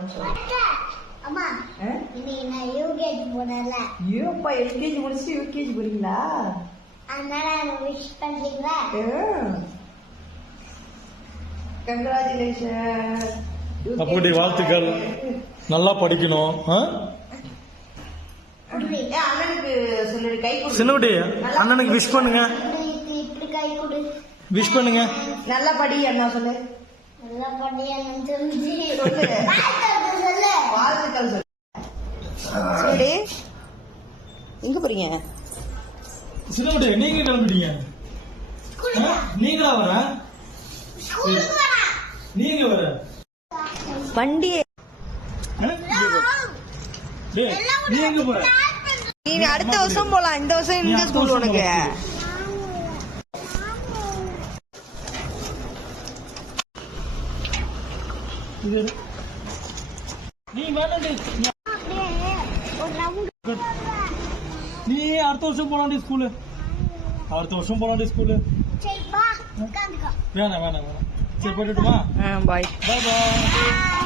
அம்மா இன்னைக்கு நான் யூகேஜி போனேன்ல. யூப்பா எல்கேஜி முடிச்சு யூகேஜி போறீங்களா? அதனால விஷ் பண்றீங்களா? கங்க்ராச்சுலேஷன். அப்படி வாழ்த்துக்கள். நல்லா படிக்கணும். அண்ணனுக்கு சொல்லு, கை கொடு. சின்னகுட்டி அண்ணனுக்கு விஷ் பண்ணுங்க. இப்படி கை கொடு. விஷ் பண்ணுங்க. நல்லா படி அண்ணா சொல்லு. நல்லா படியா சொல்லு. வாழ்த்துக்கள் சொல்லு. சரி எங்க போறீங்க? சின்னகுட்டி நீங்க கிளம்பிட்டீங்க. நீங்களா வர? நீங்க வர வண்டி நீங்க போற. நீ அடுத்த வருஷம் போலாம். இந்த வருஷம் இந்த ஸ்கூல் உனக்கு. நீ வேணாம், நீ அடுத்த வருஷம் போலாண்டி ஸ்கூலு. அடுத்த வருஷம் போலாண்டி ஸ்கூலு. வேணாம் வேணாம் வேணாம். சரி போயிட்டுமா? பாய் பாய் பாய்.